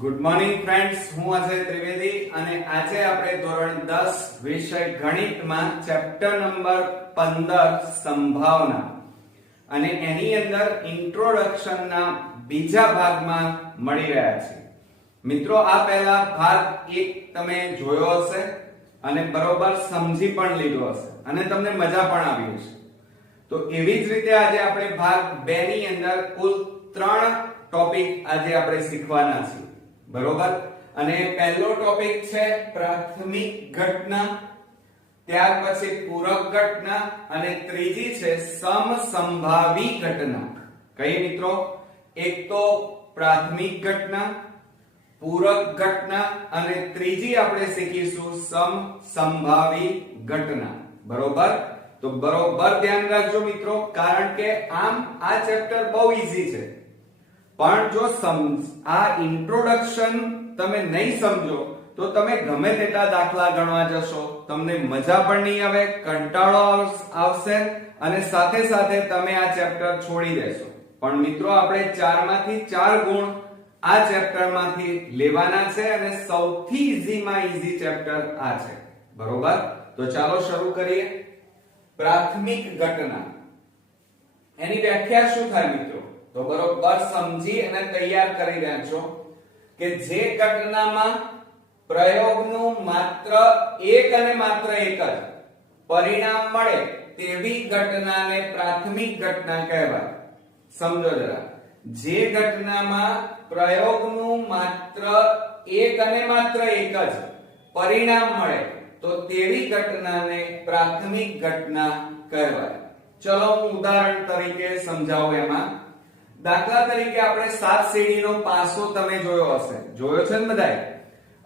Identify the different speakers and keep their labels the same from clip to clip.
Speaker 1: Good morning friends હું અજય ત્રિવેદી અને આજે આપણે ધોરણ 10 વિષય ગણિતમાં ચેપ્ટર નંબર 15 સંભાવના. અને એની અંદર ઇન્ટ્રોડક્શન ના બીજા ભાગમાં મળી રહ્યા છે. મિત્રો, આ પહેલા ભાગ એક તમે જોયો હશે અને બરોબર સમજી પણ લીધો હશે અને તમને મજા પણ આવી હશે. તો એવી જ રીતે આજે આપણે ભાગ 2 ની અંદર કુલ ત્રણ ટોપિક આજે આપણે શીખવાના છીએ. બરોબર? અને પહેલો ટોપિક છે પ્રાથમિક ઘટના, ત્યાર પછી પૂરક ઘટના, અને ત્રીજી છે સમસંભાવી ઘટના. કઈ મિત્રો? એક તો પ્રાથમિક ઘટના, પૂરક ઘટના, અને ત્રીજી આપણે શીખીશું સમસંભાવી ઘટના. બરોબર? તો બરોબર ધ્યાન રાખજો મિત્રો, કારણ કે આમ આ ચેપ્ટર બહુ ઈઝી છે. પણ જો આ ઇન્ટ્રોડક્શન તમે નહીં સમજો, તો તમે ગમે તેટલા દાખલા ગણવા જશો. તમને મજા પણ નહીં આવે, કંટાળો આવશે અને સાથે સાથે તમે આ ચેપ્ટર છોડી દેશો. પણ મિત્રો, આપણે ચારમાંથી ચાર ગુણ આ ચેપ્ટરમાંથી લેવાના છે અને સૌથી ઈઝીમાં ઈઝી ચેપ્ટર આ છે. બરોબર? તો ચાલો શરૂ કરીએ. પ્રાથમિક ઘટના. એની વ્યાખ્યા શું થાય મિત્રો? તો બરોબર સમજી અને તૈયાર કરી રાખજો કે જે ઘટનામાં પ્રયોગનું માત્ર એક અને માત્ર એક જ પરિણામ મળે તેવી ઘટનાને પ્રાથમિક ઘટના કહેવાય. સમજો જરા. જે ઘટનામાં પ્રયોગનું માત્ર એક અને માત્ર એક જ પરિણામ મળે તો તેવી ઘટનાને પ્રાથમિક ઘટના કહેવાય. ચલો હું ઉદાહરણ તરીકે સમજાવું એમાં. દાખલા તરીકે આપણે સાત સીડીનો પાસો તમે જોયો હશે. જોયો છે ને બધાએ?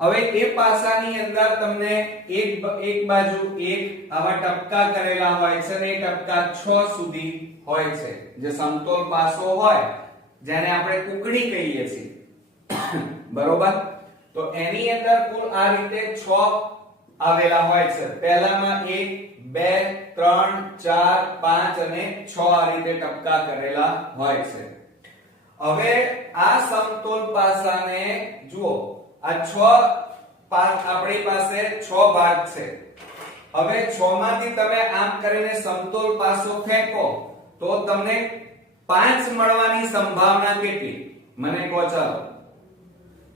Speaker 1: હવે એ પાસાની અંદર તમને એક એક બાજુ એક આવા ટપકા કરેલા હોય છે અને એ ટપકા 6 સુધી હોય છે. જે સમતોલ પાસો હોય, જેને આપણે કુકડી કહીએ છીએ. બરોબર? તો એની અંદર કુલ આ રીતે 6 આવેલા હોય છે. પહેલામાં 1 2 3 4 5 અને 6 આ રીતે ટપકા કરેલા હોય છે. હવે આ સમતોલ પાસાને જુઓ. આ 6 પા- આપણી પાસે 6 ભાગ છે. હવે 6 માંથી તમે આમ કરીને સમતોલ પાસો ફેંકો, તો તમને 5 મળવાની સંભાવના કેટલી? મને કહો ચાલો.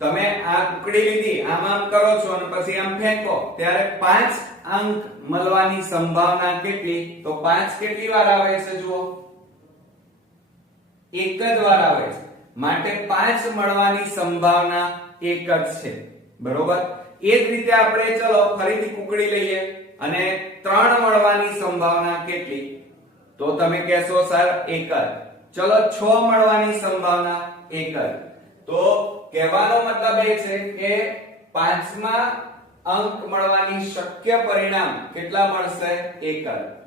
Speaker 1: તમે આ ઉકડી લીધી, આમ આમ કરો છો અને પછી આમ ફેંકો. ત્યારે પાંચ અંક મળવાની સંભાવના કેટલી? તો પાંચ કેટલી વાર આવે છે જુઓ? એક જ વાર આવે છે. માટે પાંચ મળવાની સંભાવના એક જ છે. બરોબર? એ જ રીતે આપણે, ચલો, ફરીથી કુકડી લઈએ અને ત્રણ મળવાની સંભાવના કેટલી? તો તમે કહેશો, સર, એક જ. ચલો, છ મળવાની સંભાવના એક જ. તો કહેવાનો મતલબ એ છે કે પાંચમા અંક મળવાની શક્ય પરિણામ કેટલા મળશે? એક જ.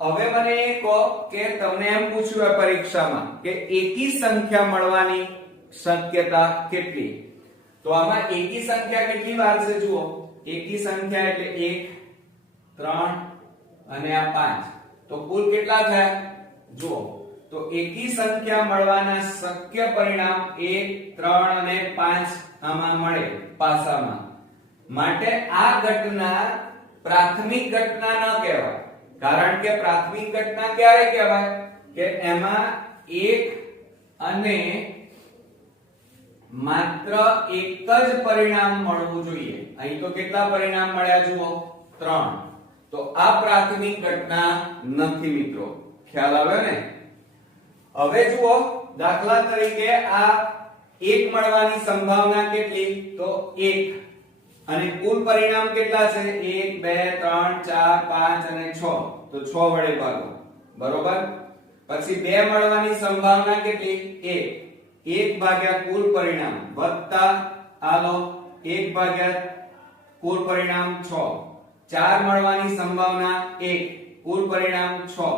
Speaker 1: હવે મને એ કહો કે તમને એમ પૂછ્યું હોય પરીક્ષામાં કે એકી સંખ્યા મળવાની શક્યતા કેટલી? તો આમાં એકી સંખ્યા કેટલી વાર છે જુઓ. એકી સંખ્યા એટલે 1 3 અને આ 5 તો કુલ કેટલા થાય? જુઓ. તો એકી સંખ્યા મળવાના શક્ય પરિણામ 1 3 અને 5 આમાં મળે પાસામાં. માટે આ ઘટના પ્રાથમિક ઘટના ન કહેવાય. કારણ કે પ્રાથમિક ઘટના ક્યારે કહેવાય? કે એમાં એક અને માત્ર એક જ પરિણામ મળવું જોઈએ. અહીં તો કેટલા પરિણામ મળ્યા જુઓ? ત્રણ. તો આ પ્રાથમિક ઘટના નથી મિત્રો. ખ્યાલ આવ્યો ને? હવે જુઓ, દાખલા તરીકે આ એક મળવાની સંભાવના કેટલી? તો એક. અને કુલ પરિણામ કેટલા છે? 1 2 3 4 5 અને 6 તો 6 વડે ભાગો. બરોબર? પછી 2 મળવાની સંભાવના કેટલી? 1 1 ભાગ્યા કુલ પરિણામ વત્તા આલો 1 ભાગ્યા કુલ પરિણામ 6 4 મળવાની સંભાવના 1 કુલ પરિણામ 6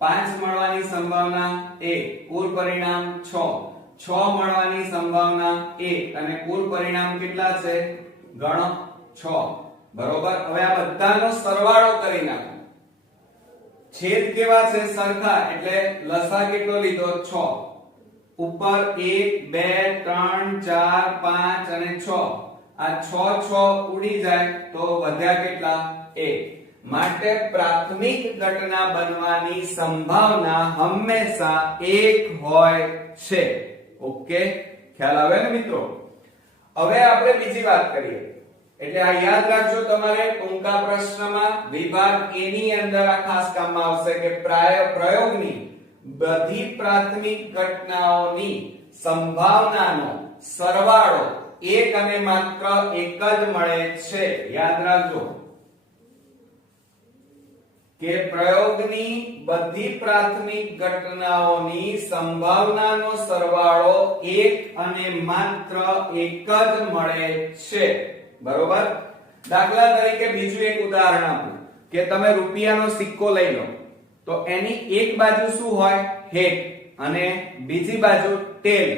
Speaker 1: 5 મળવાની સંભાવના 1 કુલ પરિણામ 6 6 મળવાની સંભાવના 1 અને કુલ પરિણામ કેટલા છે? ગણો 6 બરોબર? હવે આ બધાનો સરવાળો કરી નાખો. છેદ કેવા છે સરખા? એટલે લસા કેટલો લીધો? 6 ઉપર 1 2 3 4 5 અને 6 આ 6 6 ઉડી જાય તો વધ્યા કેટલા? 1 માટે પ્રાથમિક ઘટના બનવાની સંભાવના હંમેશા 1 હોય છે. ઓકે? ખ્યાલ આવે ને મિત્રો? હવે આપણે બીજી વાત કરીએ. એટલે આ યાદ રાખજો તમારે ટૂંકા પ્રશ્નમાં વિભાગ એની અંદર આ ખાસ કામમાં આવશે કે પ્રાય પ્રયોગની બધી પ્રાથમિક ઘટનાઓની સંભાવનાનો સરવાળો એક અને માત્ર એક જ મળે છે. યાદ રાખજો. કે પ્રયોગની બધી પ્રાથમિક ઘટનાઓની સંભાવનાનો સરવાળો એક અને માત્ર એક જ મળે છે. બરોબર? દાખલા તરીકે બીજું એક ઉદાહરણ આપું, કે તમે રૂપિયાનો સિક્કો લઈ લો. તો એની એક બાજુ શું હોય? હેડ. અને બીજી બાજુ ટેલ.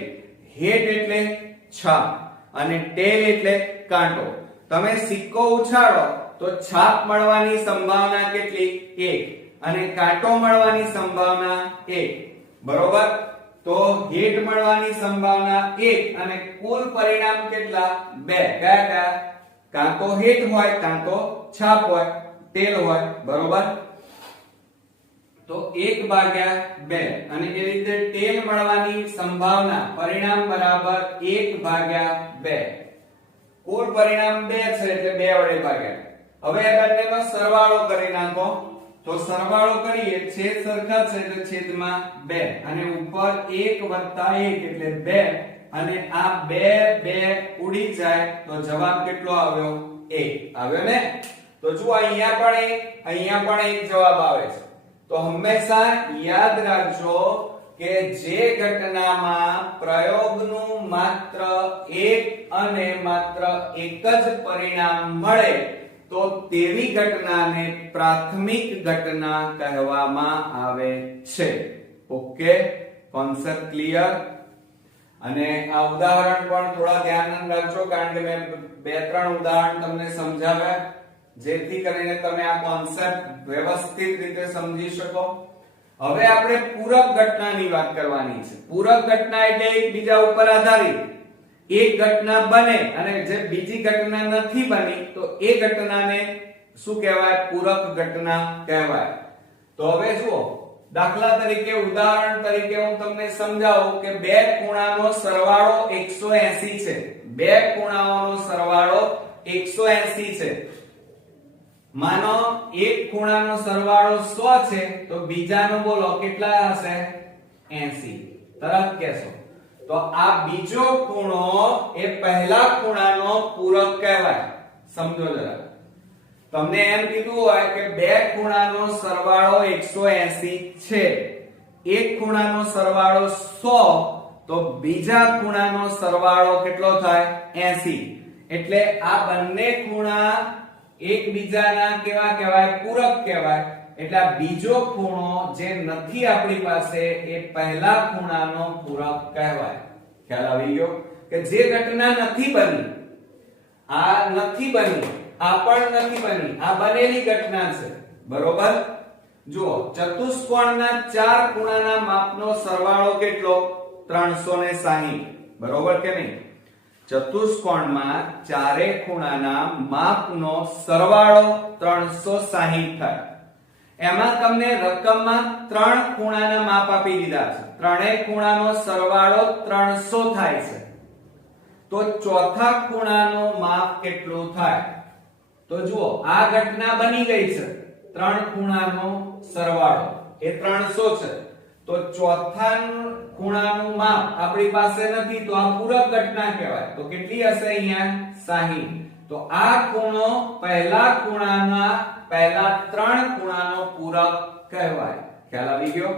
Speaker 1: હેડ એટલે છાપ. અને ટેલ એટલે કાંટો. તમે સિક્કો ઉછાળો તો છાપ મળવાની સંભાવના કેટલી? એક. અને કાંટો મળવાની સંભાવના એક. બરોબર? તો હેડ મળવાની સંભાવના એક અને કુલ પરિણામ કેટલા? બે. કયા કયા? કાં તો હેડ હોય કાં તો છાપ હોય ટેલ હોય. બરોબર? તો એક ભાગ્યા બે. અને એ રીતે ટેલ મળવાની સંભાવના પરિણામ બરાબર એક ભાગ્યા બે. કુલ પરિણામ બે છે, એટલે બે વડે ભાગ્યા. હવે આ બંનેનો સરવાળો કરી નાખો. તો સરવાળો કરીએ, છેદ સરખા છે એટલે છેદમાં બે. અને ઉપર 1 1 એટલે બે. અને આ બે બે ઉડી જાય તો જવાબ કેટલો આવ્યો? 1 આવ્યો ને? તો જુઓ, અહીંયા પણ એક, અહીંયા પણ એક જવાબ આવે છે. તો હંમેશા યાદ રાખજો કે જે ઘટનામાં પ્રયોગનું માત્ર એક અને માત્ર એક જ પરિણામ મળે તો તેવી ઘટનાને પ્રાથમિક ઘટના કહેવામાં આવે છે. ઓકે કોન્સેપ્ટ ક્લિયર અને આ ઉદાહરણ પણ થોડા ધ્યાન રાખજો, કારણ કે મેં બે ત્રણ ઉદાહરણ તમને સમજાવ્યા, જેથી કરીને તમે આ કોન્સેપ્ટ વ્યવસ્થિત રીતે સમજી શકો. હવે આપણે પૂરક ઘટનાની વાત કરવાની છે. પૂરક ઘટના એટલે એકબીજા ઉપર આધારિત. એક ઘટના બને અને જે બીજી ઘટના નથી બની, તો એ ઘટનાને શું કહેવાય? પૂરક ઘટના કહેવાય. તો હવે જુઓ, દાખલા તરીકે, ઉદાહરણ તરીકે હું તમને સમજાવું કે બે ખૂણાનો સરવાળો 180 છે. બે ખૂણાઓનો સરવાળો 180 છે. માનો એક ખૂણાનો સરવાળો 100 છે, તો બીજાનો બોલો કેટલા હશે? 80 તરત કહેશો. તો આ બીજો ખૂણો એ પહેલા ખૂણાનો પૂરક કહેવાય. સમજો જરા. તમને એમ કીધું હોય કે બે ખૂણાનો સરવાળો 180 છે. એક ખૂણાનો સરવાળો 100 તો બીજા ખૂણાનો સરવાળો કેટલો થાય? 80 એટલે આ બંને ખૂણા એકબીજાના કેવા કહેવાય? પૂરક કહેવાય. એટલે બીજો ખૂણો જે નથી આપણી પાસે, એ પહેલા ખૂણાનો પૂરક કહેવાય. ખ્યાલ આવી ગયો? કે જે ઘટના નથી બની, આ નથી બની, આ પણ નથી બની, આ બનેલી ઘટના છે. બરોબર? જુઓ, ચતુષ્કોણના ચાર ખૂણાના માપનો સરવાળો કેટલો? 360 બરોબર કે નહીં? ચતુષ્કોણમાં ચારે ખૂણાના માપનો સરવાળો 360 થાય. એમાં તમને રકમમાં ત્રણ ખૂણાના માપ આપી દીધા છે. ત્રણેય ખૂણાનો સરવાળો 300 થાય છે. તો ચોથા ખૂણાનો માપ કેટલો થાય? તો જુઓ, આ ઘટના બની ગઈ છે. ત્રણ ખૂણાનો સરવાળો. એ 300 છે. તો ચોથા ખૂણાનું માપ આપણી પાસે નથી, તો આ પૂરક ઘટના કહેવાય. તો કેટલી હશે અહીંયા? 60 તો આ ખૂણો પહેલા ખૂણાના, પહેલા ત્રણ ખૂણાનો પૂરક કહેવાય. ખ્યાલ આવી ગયો?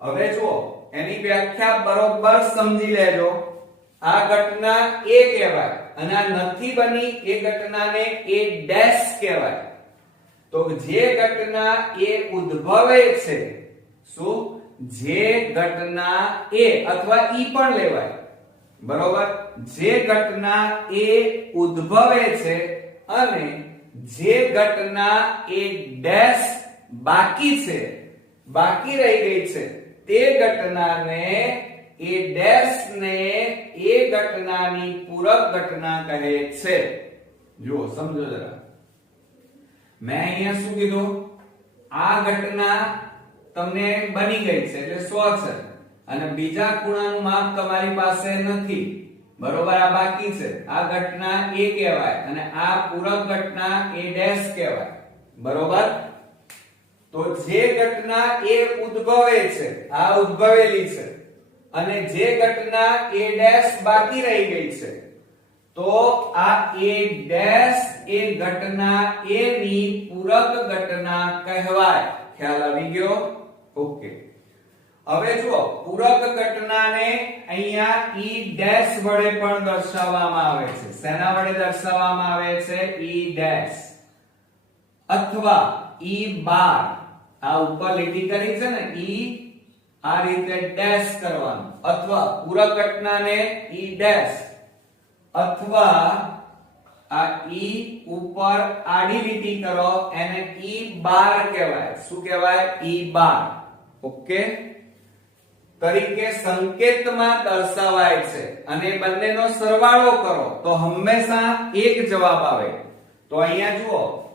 Speaker 1: હવે જુઓ, એની વ્યાખ્યા બરોબર સમજી લેજો. આ ઘટના એ કહેવાય અને આ નથી બની એ ઘટનાને એ ડેશ કહેવાય. તો જે ઘટના એ ઉદ્ભવે છે, શું? જે ઘટના એ અથવા ઈ પણ લેવાય. બરોબર? જે ઘટના એ ઉદ્ભવે છે અને જે ઘટના એ ડેશ બાકી છે, બાકી રહી ગઈ છે, તે ઘટનાને, એ ડેશ ને એ ઘટનાની પૂરક ઘટના કહે છે. જુઓ, સમજો જરા. મેં અહીંયા શું કીધું? આ ઘટના તમને બની ગઈ છે, એટલે 100 છે. અને બીજા ખૂણાનું માપ તમારી પાસે નથી. બરોબર આ બાકી છે. આ ઘટના a કહેવાય અને આ પૂરક ઘટના a ડેશ કહેવાય. બરોબર? તો જે ઘટના એ ઉદ્ભવે છે, આ ઉદ્ભવેલી છે અને જે ઘટના a ડેશ બાકી રહી ગઈ છે, તો આ a ડેશ એ ઘટના a ની પૂરક ઘટના કહેવાય. ખ્યાલ આવી ગયો? ઓકે. હવે જુઓ, પૂરક ઘટનાને અહીંયા e ડેશ વડે પણ દર્શાવવામાં આવે છે. શેના વડે દર્શાવવામાં આવે છે? E ડેશ અથવા e બાર. આ ઉપર લીટી કરી છે ને e આ રીતે ડેશ કરવાનું. અથવા પૂરક ઘટનાને e ડેશ અથવા આ e ઉપર આડી લીટી કરો, એને e બાર કહેવાય. શું કહેવાય? E બાર. ઓકે તરીકે સંકેતમાં દર્શાવાય છે. અને બંનેનો સરવાળો કરો, તો હંમેશા એક જવાબ આવે. તો અહીંયા જુઓ,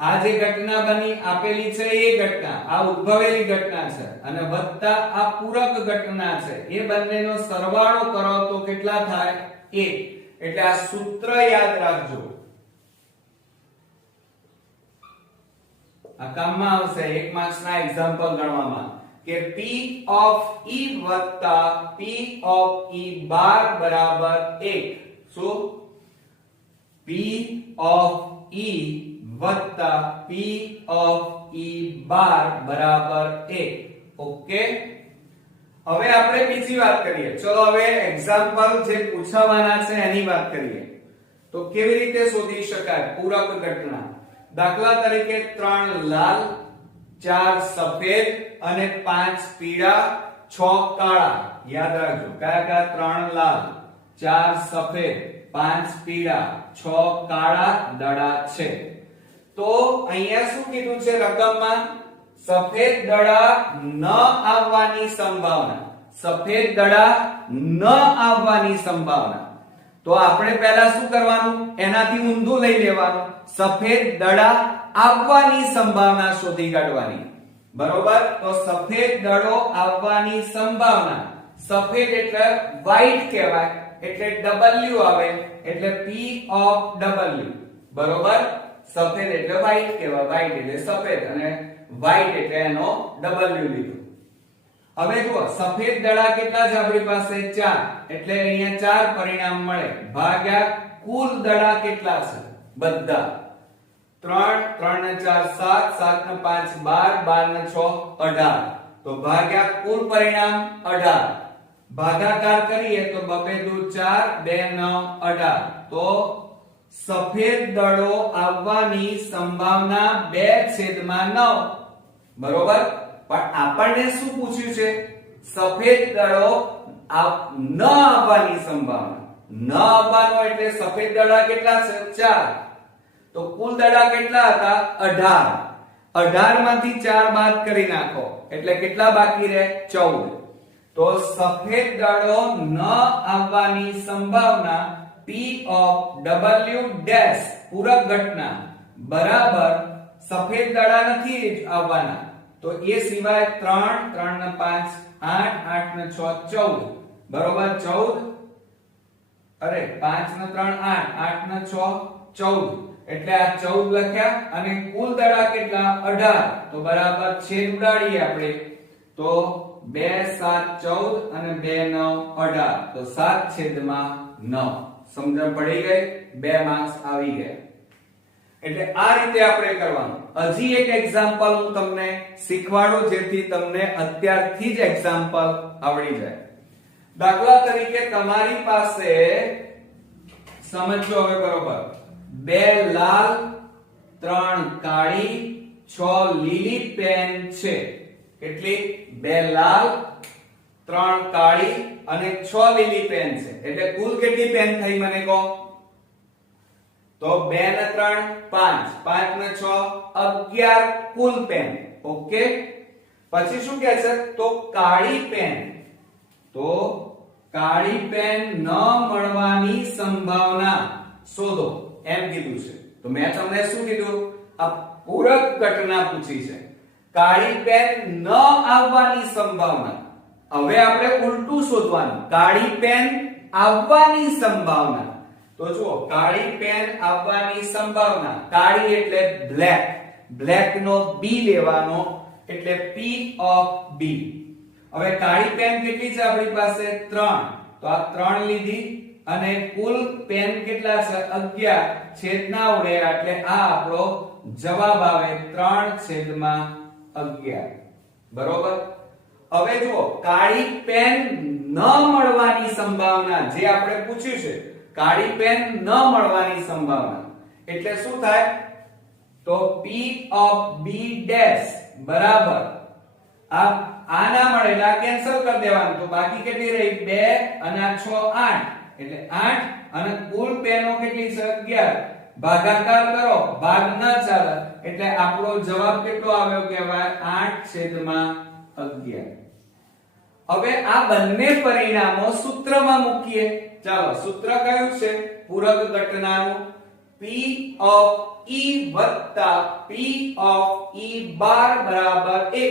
Speaker 1: આ જે ઘટના બની, આપેલી છે એ ઘટના, આ ઉદ્ભવેલી ઘટના છે, અને વત્તા આ પૂરક ઘટના છે, એ બંનેનો સરવાળો કરો તો કેટલા થાય? એક. એટલે આ સૂત્ર યાદ રાખજો. આ કામમાં આવશે, એક માર્ક્સ ના એક્ઝામ્પલ ગણવામાં. કે p ઓફ e વત્તા p ઓફ e બાર બરાબર 1 શું? P ઓફ e વત્તા p ઓફ e બાર બરાબર 1 ઓકે? હવે આપણે બીજી વાત કરીએ. ચલો હવે એક્ઝામ્પલ જે પૂછાવાના છે એની વાત કરીએ. તો કેવી રીતે શોધી શકાય? પૂરક ઘટના. દાખલા તરીકે ત્રણ લાલ ચાર સફેદ અને પાંચ પીળા, છ કાળા. યાદ રાખજો, કયા કયા? ત્રણ લાલ, ચાર સફેદ, પાંચ પીળા, છ કાળા, દડા છે. તો અહીંયા શું કીધું છે રકમમાં? સફેદ દડા ન આવવાની સંભાવના. સફેદ દડા ન આવવાની સંભાવના. તો આપણે પહેલા શું કરવાનું? એનાથી ઊંધું લઈ લેવાનું. સફેદ દડા આવવાની સંભાવના શોધી કાઢવાની. બરોબર? તો સફેદ દડો આવવાની સંભાવના. સફેદ એટલે વ્હાઈટ કહેવાય. એટલે W આવે. એટલે P ઓફ W. બરોબર? સફેદ એટલે વ્હાઈટ કહેવાય. વ્હાઈટ એટલે સફેદ અને વ્હાઈટ એટલે એનો W લીધો. હવે જુઓ, સફેદ દડા કેટલા છે આપણી પાસે? ચાર. એટલે અહીંયા ચાર પરિણામ મળે. ભાગ્યા કુલ દડા કેટલા છે? બધા. ત્રણ ત્રણ ને ચાર, સાત સાત ને પાંચ, બાર બાર ને છ, અઢાર. તો ભાગ્યા કુલ પરિણામ અઢાર. ભાગાકાર કરીએ તો બબે દુ ચાર, બે નવ, અઢાર. તો સફેદ દડો આવવાની સંભાવના બે છેદમાં નવ. બરોબર? પણ આપણને શું પૂછ્યું છે? સફેદ દડો ન આવવાની સંભાવના. ન આવવાનો એટલે સફેદ દડા કેટલા છે? ચાર. તો કુલ દડા કેટલા હતા? અઢાર. અઢારમાંથી ચાર બાદ કરી નાખો. એટલે કેટલા બાકી રહે? ચૌદ. તો સફેદ દડો ન આવવાની સંભાવના P of W ડેશ પૂરક ઘટના બરાબર સફેદ દડા નથી જ આવવાના. તો એ સિવાય 3 3 ને 5 8 8 ને 6 14 બરોબર 14 અરે 5 ને 3 8 8 ને 6 14 એટલે આ 14 લખ્યા અને કુલ દડા કેટલા? 18 તો બરાબર છેદ ઉડાડીએ આપણે. તો 2 7 14 અને 2 9 18 તો 7 છેદમાં 9 સમજણ પડી ગઈ? બે માર્ક્સ આવી ગયા. એટલે આ રીતે આપણે કરવાનું. હજી એક એક્ઝામ્પલ હું તમને શીખવાડું, જેથી તમને અત્યારથી જ એક્ઝામ્પલ આવડી જાય. દાખલા તરીકે તમારી પાસે સમજો હવે બરોબર. બે લાલ, ત્રણ કાળી, છ લીલી પેન છે. કેટલી? બે લાલ, ત્રણ કાળી અને છ લીલી પેન છે. એટલે કુલ કેટલી પેન થઈ મને કહો? તો બે ને ત્રણ, પાંચ. પાંચ ને છ, અગિયાર કુલ પેન. ઓકે? પછી શું કહે છે? તો કાળી પેન. તો કાળી પેન ન મળવાની સંભાવના. શોધો. એમ કીધું છે. તો મેં તમને શું કીધું? આ પૂરક ઘટના પૂછી છે. કાળી પેન ન આવવાની સંભાવના. હવે આપણે ઉલટું શોધવાનું. કાળી પેન આવવાની સંભાવના. તો જુઓ, કાળી પેન આવવાની સંભાવના. કાળી એટલે બ્લેક. બ્લેક નો બી લેવાનો એટલે પી ઓફ બી. હવે કાળી પેન કેટલી છે આપણી પાસે? 3 તો આ 3 લીધી. અને કુલ પેન કેટલા છે? 11 છેદના ઉડ્યા એટલે આ આપણો જવાબ આવે 3 છેદમાં 11 બરોબર? હવે જુઓ, કાળી પેન ન મળવાની સંભાવના જે આપણે પૂછ્યું છે, કાળી પેન ન મળવાની સંભાવના. એટલે શું થાય? તો p ઓફ b ડેશ બરાબર. આ આ ના મળે કેન્સલ કરી દેવાનું. તો બાકી કેટલી રહી? 2 અને આ 6 8 એટલે 8 અને કુલ પેનો કેટલી છે? 11 ભાગાકાર કરો. ભાગ ન ચાલે. એટલે આપણો જવાબ કેટલો આવ્યો કહેવાય? 8 છેદમાં 11 હવે આ બંને પરિણામો સૂત્રમાં મૂકીએ. ચાલો, સૂત્ર કયું છે? પૂરક ઘટનાનું p of e વત્તા p of e બાર બરાબર 1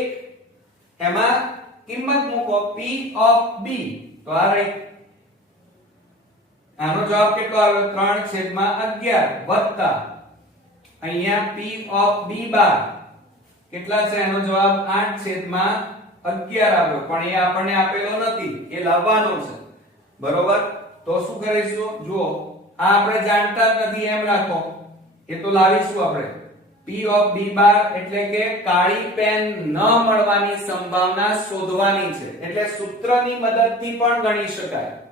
Speaker 1: એમાં કિંમત મૂકો. P of b. તો આ રહી. આનો જવાબ કેટલો આવ્યો 3 છેદમાં 11 વત્તા. અહીંયા p ઓફ b બાર. કેટલા છે? એનો જવાબ 8 છેદમાં 11 આવ્યો. પણ એ આપણને આપેલો નથી. એ લાવવાનો છે. બરોબર? તો શું કરીશું? જુઓ. આ આપણે જાણતા નથી, એમ રાખો. એ તો લાવીશું આપણે. P ઓફ b બાર એટલે કે કાળી પેન ન મળવાની સંભાવના શોધવાની છે. એટલે સૂત્રની મદદથી પણ ગણી શકાય.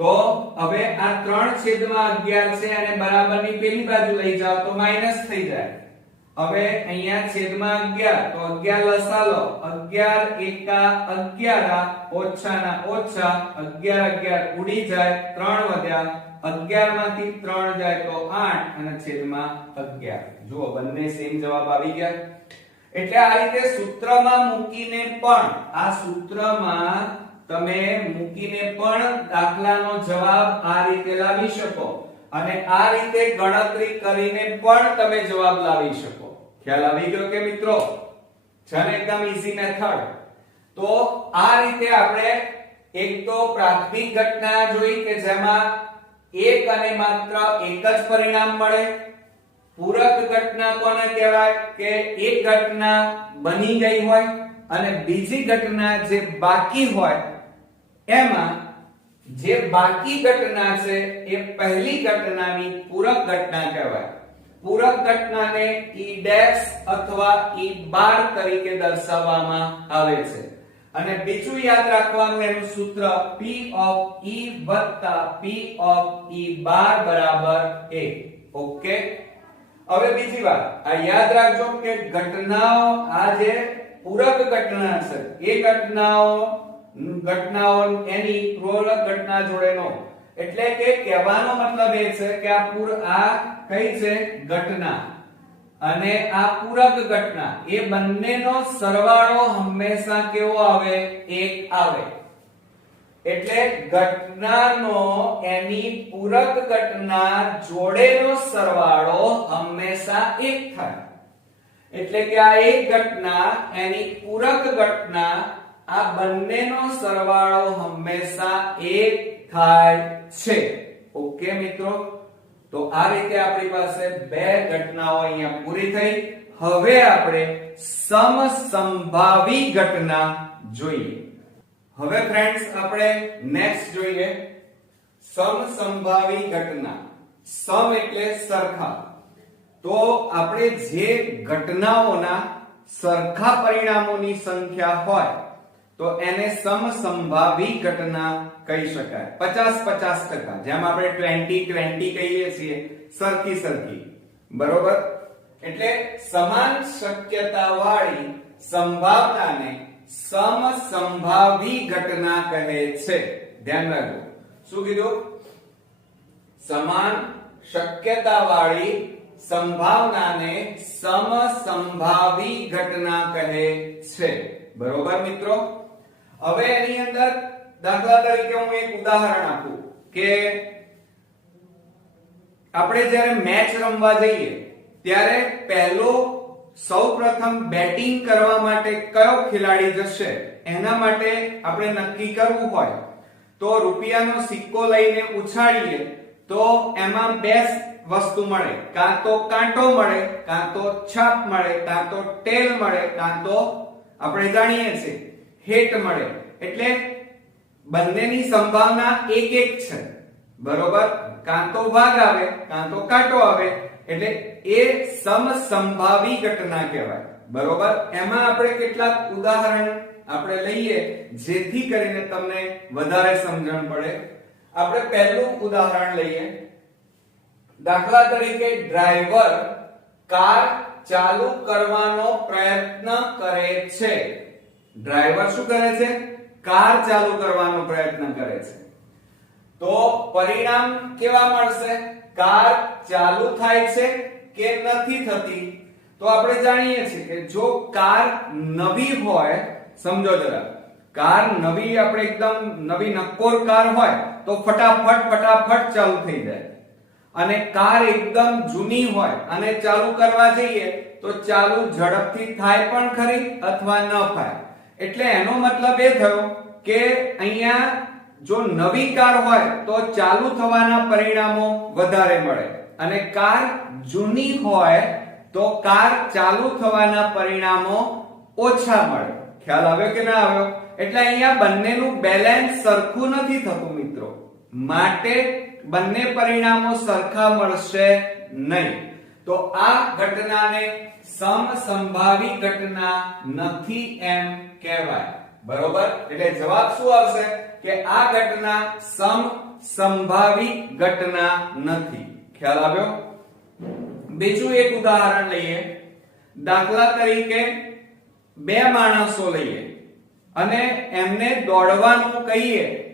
Speaker 1: તો હવે આ 3 છેદમાં 11 છે અને બરાબરની પેલી બાજુ લઈ જાઓ તો માઇનસ થઈ જાય. હવે અહીંયા છેદમાં 11 તો 11 લસા લો 11 એકા 11 ઓછા ના ઓછા 11 11 ઉડી જાય 3 વધ્યા. 11 માંથી 3 જાય તો 8 અને છેદમાં 11 જુઓ, બંને સેમ જવાબ આવી ગયા. એટલે આ રીતે સૂત્રમાં મૂકીને પણ આ સૂત્રમાં તમે મૂકીને પણ દાખલાનો જવાબ આ રીતે લાવી શકો અને આ રીતે ગણતરી કરીને પણ તમે જવાબ લાવી શકો. ખ્યાલ આવી ગયો કે મિત્રો? છે ને એકદમ ઈઝી મેથડ તો આ રીતે આપણે એક તો પ્રાથમિક ઘટના જોઈ કે જેમાં એક અને માત્ર એક જ પરિણામ મળે. પૂરક ઘટના કોને કહેવાય? કે એક ઘટના બની ગઈ હોય અને બીજી ઘટના જે બાકી હોય એમાં જે બાકી ઘટના છે, એ પહેલી ઘટનાની પૂરક ઘટના કહેવાય. પૂરક ઘટનાને ઈ ડેશ અથવા ઈ બાર તરીકે દર્શાવવામાં આવે છે. અને બીજું યાદ રાખવાનું એનું સૂત્ર p of e p of e bar બરાબર a. ઓકે હવે બીજી વાત. આ યાદ રાખજો કે ઘટનાઓ આ જે પૂરક ઘટના છે, એ ઘટનાઓ ઘટનાઓ એની પૂરક ઘટના જોડેનો. એટલે કે કહેવાનો મતલબ એ છે કે આ પૂર આ કઈ છે? ઘટના. અને આ પૂરક ઘટના, એ બંનેનો સરવાળો હંમેશા કેવો આવે? એક આવે. એટલે ઘટનાનો, એની પૂરક ઘટના જોડેનો સરવાળો હંમેશા એક થાય. એટલે કે આ એક ઘટના, એની પૂરક ઘટના આ બંનેનો સરવાળો હંમેશા એક થાય છે. ઓકે મિત્રો? તો આ રીતે આપણી પાસે બે ઘટનાઓ અહીંયા પૂરી થઈ. હવે આપણે સમસંભાવી ઘટના જોઈએ. હવે ફ્રેન્ડ્સ આપણે નેક્સ્ટ જોઈએ. સમસંભાવી ઘટના. સમ એટલે સરખા. તો આપણે જે ઘટનાઓના સરખા પરિણામોની સંખ્યા હોય તો એને સમસંભાવી ઘટના કહી શકાય. 50 50 ટકા. જેમ આપણે 20 20 કહીએ છીએ, સરખી સરખી. બરોબર? એટલે સમાન શક્યતા વાળી સંભાવનાને સમસંભાવી ઘટના કહે છે. ધ્યાન રાખજો. શું કીધું? સમાન શક્યતા વાળી સંભાવનાને સમસંભાવી ઘટના કહે છે. બરોબર મિત્રો? હવે એની અંદર દાખલા તરીકે હું એક ઉદાહરણ આપું કે આપણે જ્યારે મેચ રમવા જઈએ, ત્યારે પહેલો સૌપ્રથમ બેટિંગ કરવા માટે કયો ખેલાડી જશે, એના માટે આપણે નક્કી કરવું હોય. તો રૂપિયાનો સિક્કો લઈને ઉછાળીએ, તો એમાં બે વસ્તુ મળે. કાં તો કાંટો મળે, કાં તો છાપ મળે, કાં તો ટેલ મળે, કાં તો આપણે જાણીએ છીએ હેટ મળે. એટલે બંનેની સંભાવના એક એક છે. બરોબર? કાં તો ભાગ આવે, કાં તો કાંટો આવે. એટલે એ સમસંભાવી ઘટના કહેવાય. બરોબર? એમાં આપણે કેટલાક ઉદાહરણ આપણે લઈએ, જેથી કરીને તમને વધારે સમજણ પડે. આપણે પહેલું ઉદાહરણ લઈએ. દાખલા તરીકે ડ્રાઈવર કાર ચાલુ કરવાનો પ્રયત્ન કરે છે. ડ્રાઈવર શું કરે છે? કાર ચાલુ કરવાનો પ્રયત્ન કરે છે. તો પરિણામ કેવા મળશે? કાર ચાલુ થાય છે કે નથી થતી? તો આપણે જાણીએ છીએ કે જો કાર નવી હોય, સમજો જરા, કાર નવી આપણે એકદમ નવી નક્કોર કાર હોય, તો ફટાફટ ફટાફટ ચાલુ થઈ જાય. અને કાર એકદમ જૂની હોય અને ચાલુ કરવા જઈએ, તો ચાલુ ઝડપથી થાય પણ ખરી અથવા ન થાય. એટલે એનો મતલબ એ થયો કે અહીંયા જો નવી કાર હોય તો ચાલુ થવાના પરિણામો વધારે મળે. અને કાર જૂની હોય તો કાર ચાલુ થવાના પરિણામો ઓછા મળે. ખ્યાલ આવ્યો કે ના આવ્યો? એટલે અહીંયા બંનેનું બેલેન્સ સરખું નથી થતું મિત્રો. માટે બંને પરિણામો સરખા મળશે નહીં. તો આ ઘટનાને સમસંભાવી ઘટના નથી એમ કહેવાય. બરોબર? એટલે જવાબ શું આવશે? કે આ ઘટના સમસંભાવી ઘટના નથી. ખ્યાલ આવ્યો? બીજું એક ઉદાહરણ લઈએ. દાખલા તરીકે બે માણસો લઈએ અને એમને દોડવાનું કહીએ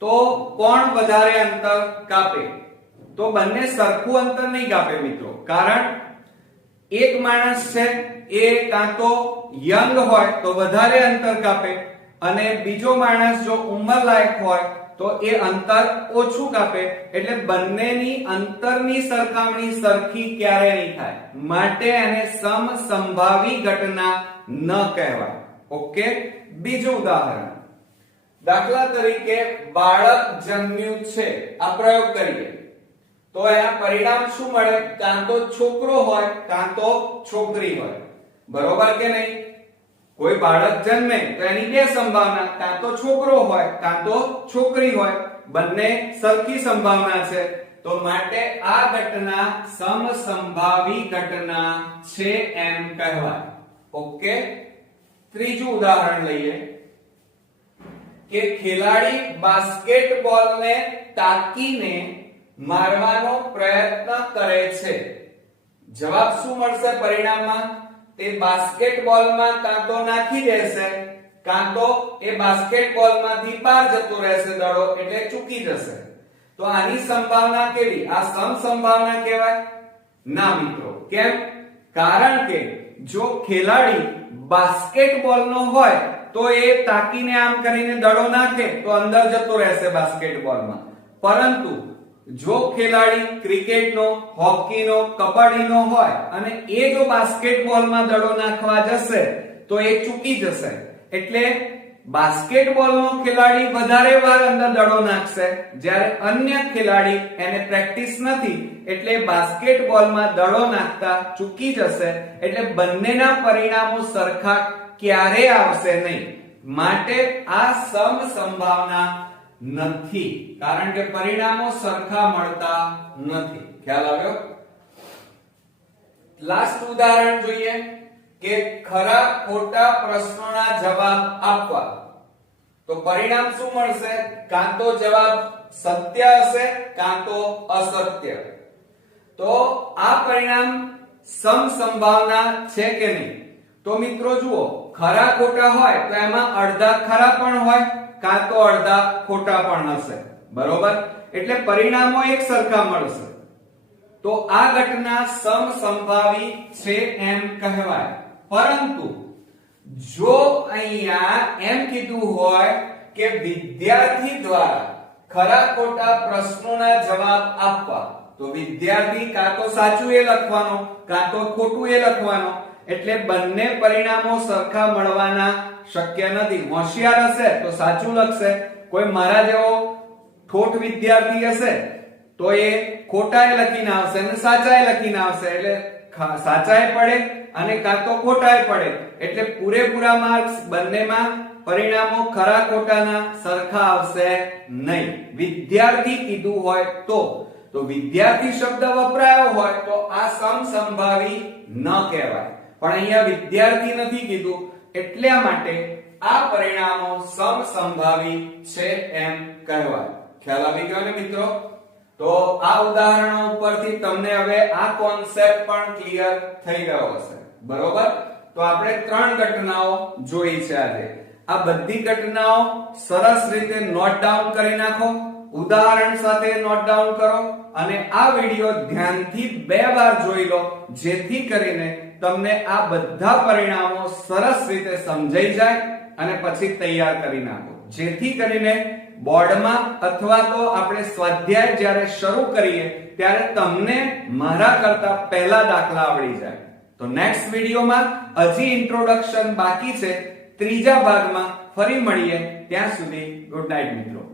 Speaker 1: તો કોણ વધારે અંતર કાપે? તો બંને સરખું અંતર નહીં કાપે મિત્રો. કારણ એક માણસ છે, એ કાં તો યંગ હોય તો વધારે અંતર કાપે અને બીજો માણસ જો ઉંમર લાયક હોય તો એ અંતર ઓછું કાપે. એટલે બંનેની અંતરની સરખામણી સરખી ક્યારે નહીં થાય. માટે એને સમસંભાવી ઘટના ન કહેવાય. ઓકે? બીજું ઉદાહરણ. દાખલા તરીકે બાળક જન્મ્યું છે. આ પ્રયોગ કરીએ. તો એના પરિણામ શું મળે? કાં તો છોકરો હોય, કાં તો છોકરી હોય. બરોબર કે નહીં? કોઈ બાળક જન્મે તો એની બે સંભાવના, કાં તો છોકરો હોય, કાં તો છોકરી હોય. બંને સરખી સંભાવના છે. તો માટે આ ઘટના સમસંભાવી ઘટના છે એમ કહેવાય. ઓકે? ત્રીજું ઉદાહરણ લઈએ. કે ખેલાડી બાસ્કેટબોલને તાકીને મારવાનો પ્રયત્ન કરે છે. જવાબ શું મળશે પરિણામમાં? તે બાસ્કેટબોલમાં કાં તો નાખી દેશે. કાં તો એ બાસ્કેટબોલમાંથી બહાર જતો રહેશે દડો, એટલે ચૂકી જશે. તો આની સંભાવના કેવી? આ સમ સંભાવના કહેવાય? ના મિત્રો, કેમ? કારણ કે જો ખેલાડી બાસ્કેટબોલનો હોય, તો એ તાકીને આમ કરીને દડો નાખે, તો અંદર જતો રહેશે બાસ્કેટબોલમાં. પરંતુ જો ખેલાડી ક્રિકેટનો, હોકીનો, કબડ્ડીનો હોય અને એ જો બાસ્કેટબોલમાં દડો નાખવા જશે, તો એ ચૂકી જશે. એટલે બાસ્કેટબોલનો ખેલાડી વધારે વાર અંદર દડો નાખશે જ્યારે અન્ય ખેલાડી એને પ્રેક્ટિસ નથી, એટલે બાસ્કેટબોલમાં દડો નાખતા ચૂકી જશે. એટલે બંનેના પરિણામો સરખા ક્યારે આવશે નહીં. માટે આ સમ સંભાવના નથી. કારણ કે પરિણામો સરખા મળતા નથી. ખ્યાલ આવ્યો? લાસ્ટ ઉદાહરણ જોઈએ કે ખરા ખોટા પ્રશ્નોના જવાબ આપવા. તો પરિણામ શું મળશે? કાં તો જવાબ સત્ય હશે, કાં તો અસત્ય. તો આ પરિણામ સમસંભાવના છે કે નહીં? તો મિત્રો જુઓ, ખરા ખોટા હોય તો એમાં અડધા ખરા પણ હોય. કાં તો અડધા ખોટા પણ હશે. બરોબર? એટલે પરિણામો એક સરખા મળશે. તો આ ઘટના સમસંભાવી છે એમ કહેવાય. પરંતુ જો અહીંયા એમ કીધું હોય કે વિદ્યાર્થી દ્વારા ખરા ખોટા પ્રશ્નોના જવાબ આપવા, તો વિદ્યાર્થી કાં તો સાચું એ લખવાનો, કાં તો ખોટું એ લખવાનો એટલે બંને પરિણામો સરખા મળવાના શક્ય નથી. હોશિયાર હશે તો સાચું લખશે. કોઈ મારા જેવો ઠોઠ વિદ્યાર્થી હશે તો એ ખોટાએ લખીને આવશે અને સાચાએ લખીને આવશે. એટલે સાચાએ પડે અને કાં તો ખોટાએ પડે. એટલે પૂરેપૂરા માર્ક્સ બંનેમાં પરિણામો ખરા ખોટાના સરખા આવશે નહીં. વિદ્યાર્થી કીધું હોય તો. તો વિદ્યાર્થી શબ્દ વપરાયો હોય તો આ સમસંભાવી ન કહેવાય. પણ અહીંયા વિદ્યાર્થી નથી કીધું, એટલા માટે આ પરિણામો સમસંભાવી છે એમ કહેવાય. ખ્યાલ આવી ગયો ને મિત્રો? તો આ ઉદાહરણો ઉપરથી તમને હવે આ કોન્સેપ્ટ પણ ક્લિયર થઈ ગયો હશે. બરોબર? તો આપણે ત્રણ ઘટનાઓ જોઈ છે આજે. આ બધી ઘટનાઓ સરસ રીતે નોટ ડાઉન કરી નાખો, ઉદાહરણ સાથે નોટ ડાઉન કરો અને આ વિડિયો ધ્યાનથી બે વાર જોઈ લો, જેથી કરીને તમને આ બધા પરિણામો સરસ રીતે સમજાઈ જાય અને પછી તૈયાર કરી નાખો. જેથી કરીને બોર્ડમાં અથવા તો આપણે સ્વાધ્યાય જ્યારે શરૂ કરીએ, ત્યારે તમને મારા કરતા પહેલા દાખલા આવડી જાય. તો નેક્સ્ટ વિડીયોમાં હજી ઇન્ટ્રોડક્શન બાકી છે. ત્રીજા ભાગમાં ફરી મળીએ. ત્યાં સુધી ગુડ નાઇટ મિત્રો.